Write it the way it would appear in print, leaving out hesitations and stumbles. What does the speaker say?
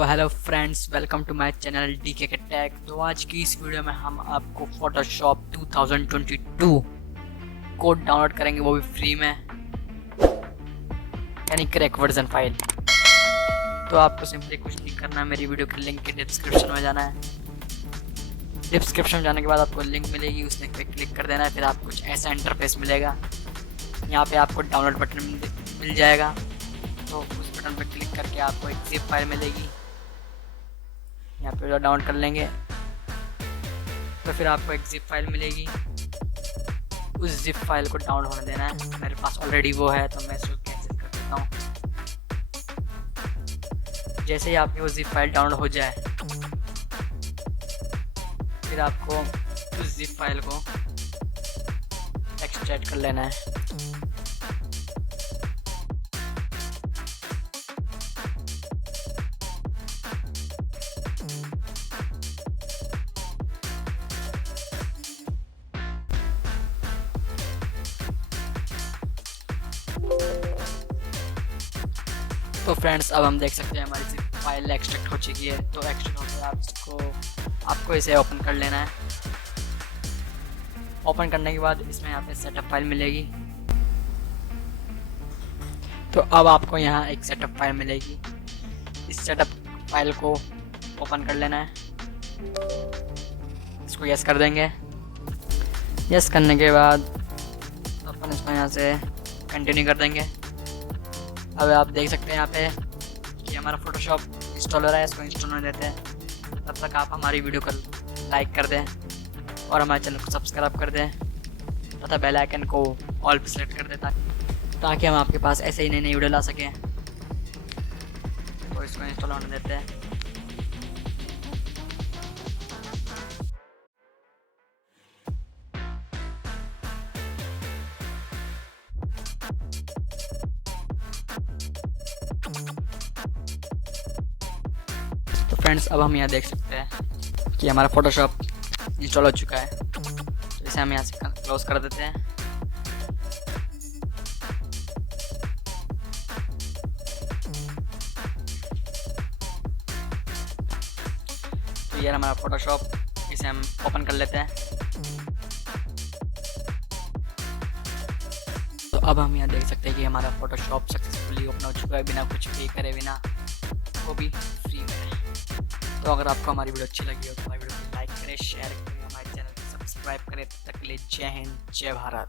तो hello friends, welcome to my channel DK के tag. तो आज की इस वीडियो में हम आपको फोटोशॉप 2022 कोड डाउनलोड करेंगे, वो भी फ्री में, यानी क्रैक वर्जन फाइल। तो आपको सिंपली कुछ नहीं करना है, मेरी वीडियो के लिंक के डिस्क्रिप्शन में जाना है। डिस्क्रिप्शन में जाने के बाद आपको लिंक मिलेगी, उस लिंक पे क्लिक कर देना है। फिर आपको कुछ ऐसा इंटरफेस मिलेगा, यहाँ पे आपको डाउनलोड बटन मिल जाएगा। तो उस बटन पर क्लिक करके आपको एक जिप फाइल मिलेगी, यहाँ पे डाउनलोड कर लेंगे। तो फिर आपको एक जिप फाइल मिलेगी, उस जिप फाइल को डाउनलोड होने देना है। मेरे पास ऑलरेडी वो है तो मैं इसको कैंसिल कर देता हूँ। जैसे ही आपकी वो जिप फाइल डाउनलोड हो जाए, फिर आपको उस जिप फाइल को एक्सट्रैक्ट कर लेना है। तो फ्रेंड्स, अब हम देख सकते हैं हमारी फाइल एक्सट्रैक्ट हो चुकी है। तो एक्सट्रैक्ट होकर आपको इसे ओपन कर लेना है। ओपन करने के बाद इसमें यहाँ पे सेटअप फाइल मिलेगी। तो अब आपको यहाँ एक सेटअप फाइल मिलेगी, इस सेटअप फाइल को ओपन कर लेना है। इसको यस कर देंगे। यस करने के बाद अपन इसको यहाँ से कंटिन्यू कर देंगे। अब आप देख सकते हैं यहाँ पे कि हमारा फोटोशॉप इंस्टॉल हो रहा है, इसको इंस्टॉल होने देते हैं। तब तक आप हमारी वीडियो को लाइक कर दें और हमारे चैनल को सब्सक्राइब कर दें तथा बेल आइकन को ऑल पे सेलेक्ट कर दें, ताकि हम आपके पास ऐसे ही नई नई वीडियो ला सकें। तो इसको इंस्टॉल होने देते हैं। तो फ्रेंड्स, अब हम यहाँ देख सकते हैं कि हमारा फोटोशॉप इंस्टॉल हो चुका है। तो इसे हम यहाँ से क्लोज कर देते हैं। तो ये हमारा फोटोशॉप, इसे हम ओपन कर लेते हैं। तो अब हम यहाँ देख सकते हैं कि हमारा फोटोशॉप सक्सेसफुली ओपन हो चुका है, बिना कुछ पे करे बिना, वो भी फ्री में। तो अगर आपको हमारी वीडियो अच्छी लगी हो तो हमारी वीडियो को लाइक करें, शेयर करें, हमारे चैनल को सब्सक्राइब करें। तब तक के लिए जय हिंद, जय भारत।